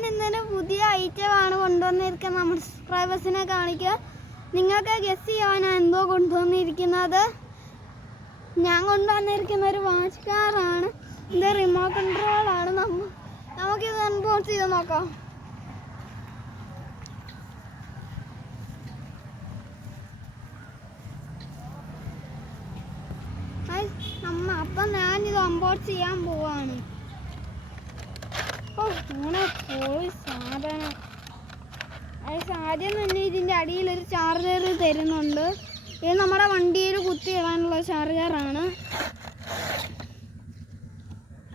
ഞാൻ ഇന്നൊരു പുതിയ ഐറ്റമാണ് കൊണ്ടുവന്നിരിക്കുന്നത്. നമ്മുടെ സബ്സ്ക്രൈബേഴ്സിനെ കാണിക്കുക. നിങ്ങൾക്ക് ഗസ് ചെയ്യാൻ ഞാൻ എന്തോ കൊണ്ടുവന്നിരിക്കുന്നത്. ഞാൻ കൊണ്ടുവന്നിരിക്കുന്ന ഒരു വാച്ച് കാറാണ്. ഇത് റിമോട്ട് കൺട്രോളാണ്. നമുക്കിത് അൺബോക്സ് ചെയ്ത് നോക്കാം. അപ്പം ഞാനിത് അൺബോക്സ് ചെയ്യാൻ പോവാണ്. അങ്ങനെ പോയി സാധനം. ആദ്യം തന്നെ ഇതിൻ്റെ അടിയിലൊരു ചാർജർ തരുന്നുണ്ട്. ഇത് നമ്മുടെ വണ്ടിയിൽ കുത്തി ഇടാനുള്ള ചാർജറാണ്.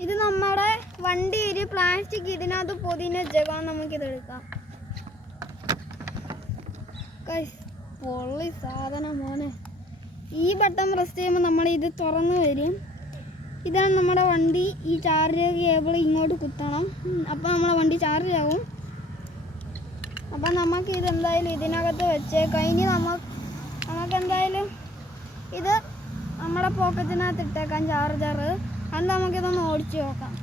ഇത് നമ്മുടെ വണ്ടിയിൽ പ്ലാസ്റ്റിക് ഇതിനകത്ത് പൊതിഞ്ഞ ജഗം. നമുക്കിതെടുക്കാം. പൊള്ളി സാധനം മോനെ. ഈ ബട്ടൺ പ്രസ് ചെയ്യുമ്പോൾ നമ്മൾ ഇത് തുറന്ന് വരും. ഇതാണ് നമ്മുടെ വണ്ടി. ഈ ചാർജർ കേബിൾ ഇങ്ങോട്ട് കുത്തണം. അപ്പോൾ നമ്മുടെ വണ്ടി ചാർജ് ആവും. അപ്പം നമുക്ക് ഇതെന്തായാലും ഇതിനകത്ത് വെച്ചേക്കാം. ഇനി നമുക്കെന്തായാലും ഇത് നമ്മുടെ പോക്കറ്റിനകത്ത് ഇട്ടേക്കാം ചാർജർ. അത് നമുക്കിതൊന്ന് ഓടിച്ച് നോക്കാം.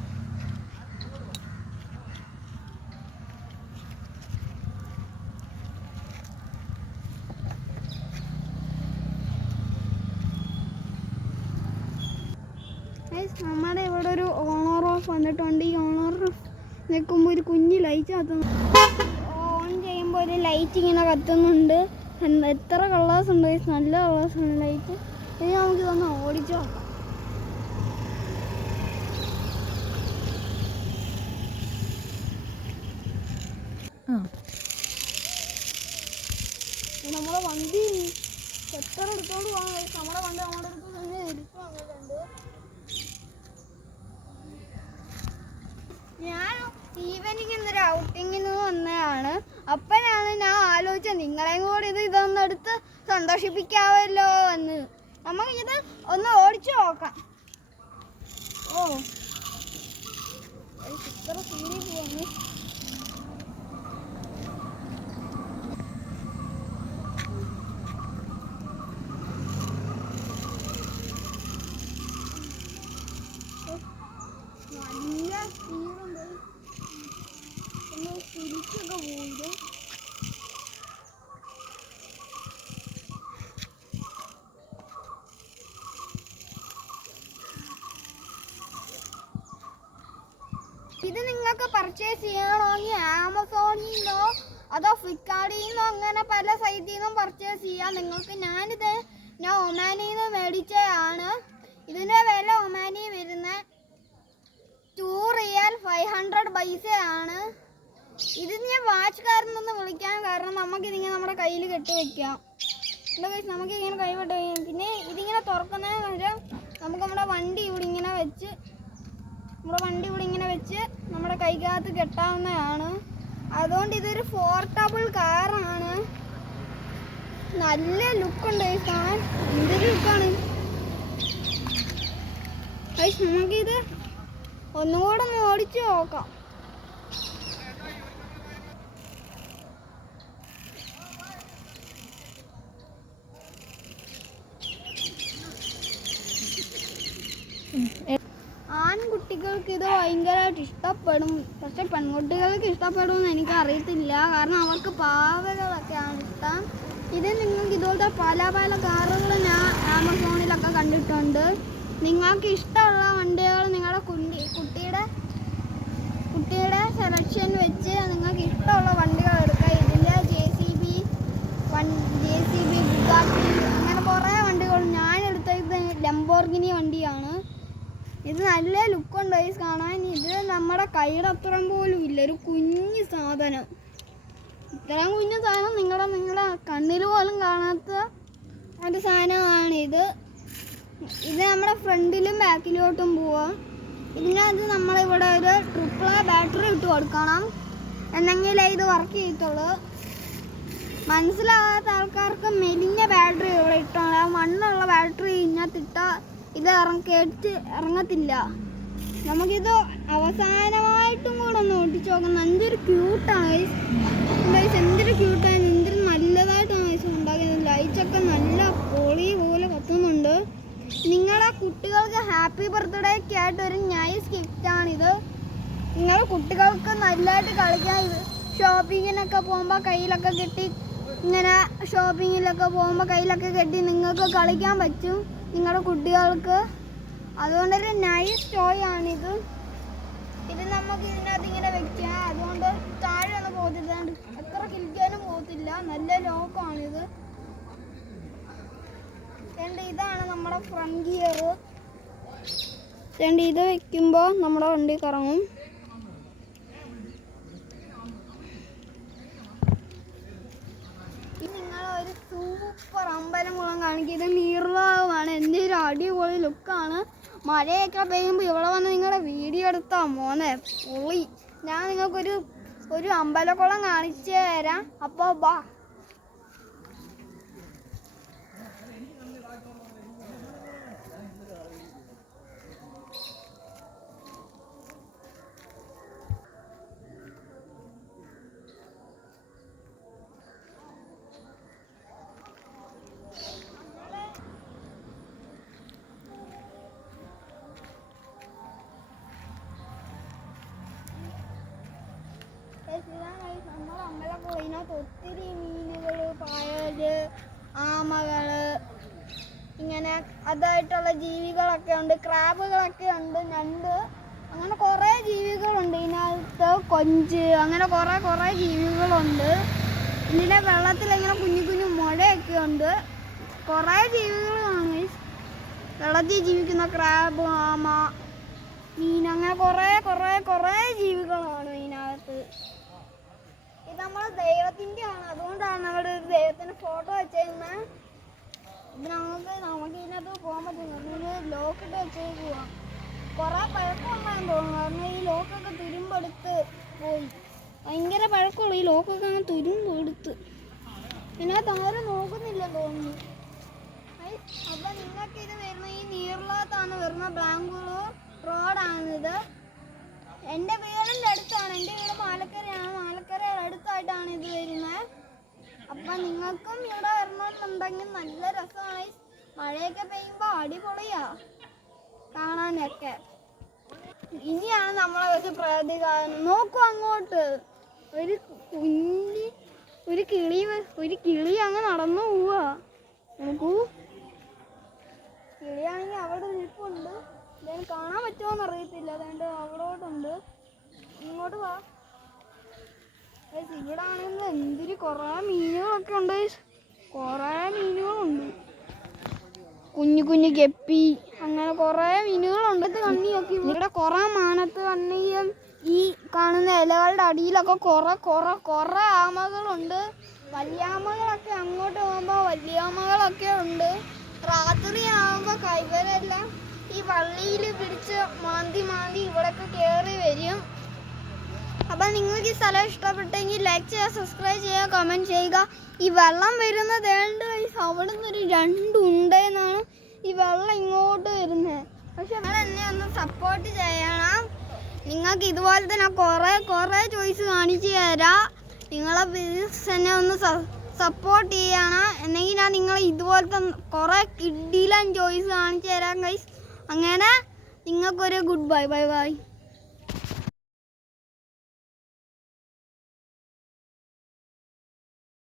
നമ്മുടെ ഇവിടെ ഒരു ഓണർ ഓഫ് വന്നിട്ടുണ്ട്. ഈ ഓണർ നിൽക്കുമ്പോൾ ഒരു കുഞ്ഞ് ലൈറ്റ് കത്തുന്നു. ഓൺ ചെയ്യുമ്പോൾ ഒരു ലൈറ്റ് ഇങ്ങനെ കത്തുന്നുണ്ട്. എത്ര കളേഴ്സ് ഉണ്ട്? നല്ല കളേഴ്സ് ഉണ്ട് ലൈറ്റ്. ഇനി നമുക്കിതൊന്ന് ഓടിച്ചു നോക്കാം. നമ്മുടെ വണ്ടി എത്ര എടുത്തോണ്ട് പോകാൻ? നമ്മുടെ വണ്ടി നമ്മുടെ അടുത്ത് തന്നെ എടുത്തു വന്നിട്ടുണ്ട്. ഞാൻ ഈവനിങ് എന്നൊരു ഔട്ടിങ്ങിന് വന്നതാണ്. അപ്പോഴാണ് ഞാൻ ആലോചിച്ചത് നിങ്ങളെയും കൂടി ഇതൊന്നെടുത്ത് സന്തോഷിപ്പിക്കാമല്ലോ എന്ന്. നമുക്കിത് ഒന്ന് ഓടിച്ചു നോക്കാം. ഇത്ര സീരിയസ് വന്നു. നല്ല സ്പീഡുണ്ട്. ഒന്ന് തിരിച്ചൊക്കെ പോയില്ല. ഇത് നിങ്ങൾക്ക് പർച്ചേസ് ചെയ്യണമെങ്കിൽ ആമസോണിൽ നിന്നോ അതോ ഫ്ലിപ്കാർട്ടിൽ നിന്നോ അങ്ങനെ പല സൈറ്റിൽ നിന്നും പർച്ചേസ് ചെയ്യാം നിങ്ങൾക്ക്. ഞാൻ ഒമാനിൽ നിന്ന് മേടിച്ചതാണ്. ഇതിൻ്റെ വില ഒമാനി വരുന്ന 2 റിയാൽ 500 പൈസയാണ്. ഇത് ഞാൻ വാച്ച്കാരനൊന്ന് വിളിക്കാൻ കാരണം നമുക്കിതിങ്ങനെ നമ്മുടെ കയ്യിൽ കെട്ടി വയ്ക്കാം. നമുക്കിതിങ്ങനെ കൈവിട്ട് വയ്ക്കാം. പിന്നെ ഇതിങ്ങനെ തുറക്കുന്നതിന് പകരം നമുക്ക് നമ്മുടെ വണ്ടി ഇവിടെ ഇങ്ങനെ വെച്ച് നമ്മുടെ കൈക്കകത്ത് കെട്ടാവുന്നതാണ്. അതുകൊണ്ട് ഇതൊരു പോർട്ടബിൾ കാറാണ്. നല്ല ലുക്കുണ്ട് കാണാൻ. എന്തൊരു ലുക്കാണ്. നമുക്കിത് ഒന്നുകൂടെ ഒന്ന് ഓടിച്ചു നോക്കാം. ആൺകുട്ടികൾക്ക് ഇത് ഭയങ്കരമായിട്ട് ഇഷ്ടപ്പെടും. പക്ഷെ പെൺകുട്ടികൾക്ക് ഇഷ്ടപ്പെടുമെന്ന് എനിക്ക് അറിയത്തില്ല. കാരണം അവർക്ക് പാവകളൊക്കെയാണ് ഇഷ്ടം. ഇത് നിങ്ങൾക്ക് ഇതുപോലത്തെ പല പല കാറുകൾ ഞാൻ ആമസോണിലൊക്കെ കണ്ടിട്ടുണ്ട്. നിങ്ങൾക്ക് ഇഷ്ടമുള്ള വണ്ടികൾ നിങ്ങളുടെ കുട്ടിയുടെ സെലക്ഷൻ വെച്ച് നിങ്ങൾക്ക് ഇഷ്ടമുള്ള വണ്ടികൾ എടുക്കുക. ഇതിൻ്റെ JCB ബുഗാട്ടി അങ്ങനെ കുറേ വണ്ടികൾ. ഞാൻ എടുത്തത് ലംബോർഗിനി വണ്ടിയാണ്. ഇത് നല്ല ലുക്കുണ്ട് കാണാൻ. ഇത് നമ്മുടെ കൈയുടെ അത്രയും പോലും ഇല്ല. ഒരു കുഞ്ഞു സാധനം. ഇത്രയും കുഞ്ഞു സാധനം നിങ്ങളുടെ കണ്ണിൽ പോലും കാണാത്ത ഒരു സാധനമാണിത്. ഇത് നമ്മുടെ ഫ്രണ്ടിലും ബാക്കിലോട്ടും പോവാം. ഇതിനകത്ത് നമ്മളിവിടെ ഒരു ട്രിപ്പിൾ ബാറ്ററി ഇട്ട് കൊടുക്കണം. എന്നെങ്കിലേ ഇത് വർക്ക് ചെയ്യത്തുള്ളൂ. മനസ്സിലാകാത്ത ആൾക്കാർക്ക് മെലിഞ്ഞ ബാറ്ററി ഇവിടെ ഇട്ടോളാം. മണ്ണുള്ള ബാറ്ററി ഇതിനകത്തിട്ടാൽ ഇത് ഇറങ്ങത്തില്ല. നമുക്കിത് അവസാനമായിട്ടും കൂടെ ഒന്ന് ഓടിച്ചു നോക്കാം. എന്തൊരു ക്യൂട്ടാണ്. എന്തൊരു ക്യൂട്ടാണ്. എന്തൊരു നല്ലതായിട്ടാണ് ഉണ്ടാക്കുന്നത്. ലൈറ്റൊക്കെ നല്ല പൊളി പോലെ കത്തുന്നുണ്ട്. നിങ്ങളുടെ കുട്ടികൾക്ക് ഹാപ്പി ബർത്ത്ഡേക്ക് ആയിട്ട് ഒരു നൈസ് ഗിഫ്റ്റാണിത്. നിങ്ങൾ കുട്ടികൾക്ക് നല്ലതായിട്ട് കളിക്കാൻ ഷോപ്പിങ്ങിനൊക്കെ പോകുമ്പോൾ കയ്യിലൊക്കെ കെട്ടി ഇങ്ങനെ ഷോപ്പിങ്ങിലൊക്കെ പോകുമ്പോൾ കയ്യിലൊക്കെ കെട്ടി നിങ്ങൾക്ക് കളിക്കാൻ പറ്റും നിങ്ങളുടെ കുട്ടികൾക്ക്. അതുകൊണ്ടൊരു നൈസ് ടോയ് ആണിത്. ഇത് നമുക്ക് ഇതിനകത്ത് ഇങ്ങനെ വെക്കാം. അതുകൊണ്ട് താഴെ ഒന്നും പോകത്തില്ല, എത്ര കിളിക്കാനും പോകത്തില്ല. നല്ല ലോക്കാണിത്. ഇതാണ് നമ്മുടെ ഫ്രണ്ട് ഗിയർ. ഇത് വെക്കുമ്പോൾ നമ്മുടെ വണ്ടി കറങ്ങും. നിങ്ങളൊരു സൂപ്പർ അമ്പലംകുളം കാണിക്കും. ഇത് നീർവാഹമാണ്. എൻ്റെ ഒരു അടിപൊളി ലുക്കാണ്. മഴയൊക്കെ പെയ്യുമ്പോൾ ഇവിടെ വന്ന് നിങ്ങളുടെ വീഡിയോ എടുത്താ മോനെ പൊളി. ഞാൻ നിങ്ങൾക്കൊരു അമ്പലക്കുളം കാണിച്ചു തരാം. അപ്പോൾ ബാ. നമ്മുടെ അമ്പലക്കുളത്തിനകത്ത് ഒത്തിരി മീനുകൾ, പായല്, ആമകള്, ഇങ്ങനെ അതായിട്ടുള്ള ജീവികളൊക്കെ ഉണ്ട്. ക്രാബുകളൊക്കെ ഉണ്ട്, ഞണ്ട്, അങ്ങനെ കുറേ ജീവികളുണ്ട് ഇതിനകത്ത്. കൊഞ്ച്, അങ്ങനെ കുറേ ജീവികളുണ്ട്. ഇതിൻ്റെ വെള്ളത്തിലിങ്ങനെ കുഞ്ഞു കുഞ്ഞു മുഴയൊക്കെ ഉണ്ട്. കുറേ ജീവികളാണ് വെള്ളത്തിൽ ജീവിക്കുന്ന. ക്രാബ്, ആമ, മീൻ, അങ്ങനെ കുറേ ജീവികളാണ് ഇതിനകത്ത്. ഇത് നമ്മൾ ദൈവത്തിൻ്റെ ആണ്. അതുകൊണ്ടാണ് അവിടെ ഒരു ദൈവത്തിൻ്റെ ഫോട്ടോ വെച്ചേക്കുന്നത്. ഇത് നമുക്ക് ഇതിനകത്ത് പോകാൻ പറ്റുന്നു. ലോക്കിട്ട് വെച്ചേക്കുക. കുറേ പഴക്കമുണ്ടാകും തോന്നുന്നു. കാരണം ഈ ലോക്കൊക്കെ തുരുമ്പെടുത്ത് പോയി. ഭയങ്കര പഴക്കമുള്ള ഈ ലോക്കൊക്കെ അങ്ങ് തുരുമ്പെടുത്ത്. ഇതിനകത്ത് ആരും നോക്കുന്നില്ല തോന്നുന്നു. അപ്പം നിങ്ങൾക്ക് ഇത് വരുന്ന ഈ നീർളത്താണ് വരുന്ന. ബാംഗ്ലൂർ റോഡാണിത്. എൻ്റെ വീടിൻ്റെ അടുത്താണ്. എൻ്റെ വീട് മാലക്കരയാണ്. മാലക്കരയുടെ അടുത്തായിട്ടാണ് ഇത് വരുന്നത്. അപ്പം നിങ്ങൾക്കും ഇവിടെ വരണമെന്നുണ്ടെങ്കിൽ നല്ല രസമാണ്. മഴയൊക്കെ പെയ്യുമ്പോൾ അടിപൊളിയാ കാണാനൊക്കെ. ഇനിയാണ് നമ്മളെ വെച്ച് പ്രതികാരം. നോക്കൂ അങ്ങോട്ട്, ഒരു കിളി അങ്ങ് നടന്നു പോവാ. നോക്കൂ, കിളിയാണെങ്കിൽ അവിടെ നിൽപ്പുണ്ട്. ഇതിന് കാണാൻ പറ്റുമോന്ന് അറിയത്തില്ല. അതുകൊണ്ട് അവിടോട്ടുണ്ട്. ഇങ്ങോട്ട് വാ. ഇവിടെ ആണെങ്കിൽ എന്തിരി കുറേ മീനുകളൊക്കെ ഉണ്ട്. കുറേ മീനുകളുണ്ട്. കുഞ്ഞു ഗപ്പി, അങ്ങനെ കുറേ മീനുകളുണ്ട്. കണ്ണിയൊക്കെ ഇവിടെ കുറേ മാനത്ത് കണ്ണിയും ഈ കാണുന്ന ഇലകളുടെ അടിയിലൊക്കെ കുറേ ആമകളുണ്ട്. വലിയാമകളൊക്കെ അങ്ങോട്ട് പോകുമ്പോൾ വലിയാമകളൊക്കെ ഉണ്ട്. രാത്രി ആകുമ്പോൾ കൈവരെല്ലാം ഈ വള്ളിയിൽ പിടിച്ച് മാന്തി ഇവിടെയൊക്കെ കയറി വരും. അപ്പം നിങ്ങൾക്ക് ഈ സ്ഥലം ഇഷ്ടപ്പെട്ടെങ്കിൽ ലൈക്ക് ചെയ്യുക, സബ്സ്ക്രൈബ് ചെയ്യുക, കമൻറ്റ് ചെയ്യുക. ഈ വെള്ളം വരുന്നത് അവിടെ നിന്നൊരു 2 ഉണ്ടെന്നാണ് ഈ വെള്ളം ഇങ്ങോട്ട് വരുന്നത്. പക്ഷെ നിങ്ങൾ എന്നെ ഒന്ന് സപ്പോർട്ട് ചെയ്യണം. നിങ്ങൾക്ക് ഇതുപോലെ തന്നെ കുറേ ചോയ്സ് കാണിച്ചു തരാം. നിങ്ങളെ ബിസിനസ് എന്നെ ഒന്ന് സപ്പോർട്ട് ചെയ്യണം. എന്നെങ്കിൽ ഞാൻ നിങ്ങൾ ഇതുപോലത്തെ കുറേ കിഡിലൻ ചോയ്സ് കാണിച്ചു തരാം ഗൈസ്. അങ്ങനെ നിങ്ങൾക്കൊരു ഗുഡ് ബൈ.